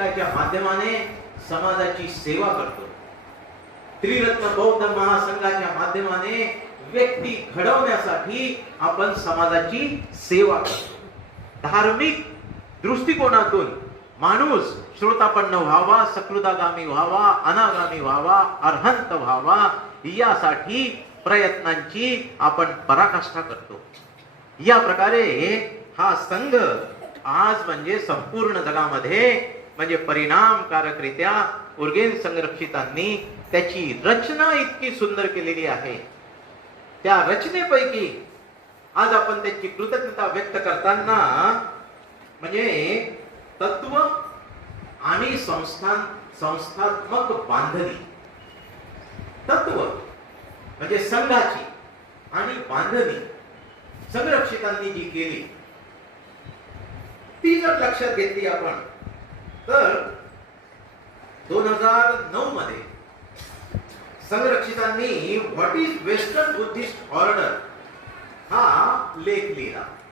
क्षेत्राच्या माध्यमाने समाजाची सेवा करतो. त्रिरत्न बौद्ध महासंघाच्या माध्यमाने व्यक्ती घडवण्यासाठी आपण समाजाची सेवा करतो. धार्मिक दृष्टिकोनातून माणूस श्रोतापन्न व्हावा, सकृदागामी व्हावा, अनागामी व्हावा, अरहंत व्हावा, यासाठी प्रयत्नांची आपण पराकाष्ठा करतो. या प्रकारे हा संघ आज म्हणजे संपूर्ण जगामध्ये म्हणजे परिणामकारकरित्या उर्गेन संरक्षितांनी त्याची रचना इतकी सुंदर केलेली आहे. त्या रचनेपैकी आज आपण त्याची कृतज्ञता व्यक्त करताना म्हणजे तत्व आणि संस्थात्मक बांधणी, तत्व म्हणजे संघाची आणि बांधणी संरक्षितांनी जी केली ती जर लक्षात घेतली आपण तर 2009 मध्ये संरक्षितांनी what is Western Buddhist Order हा लेख लिहिला.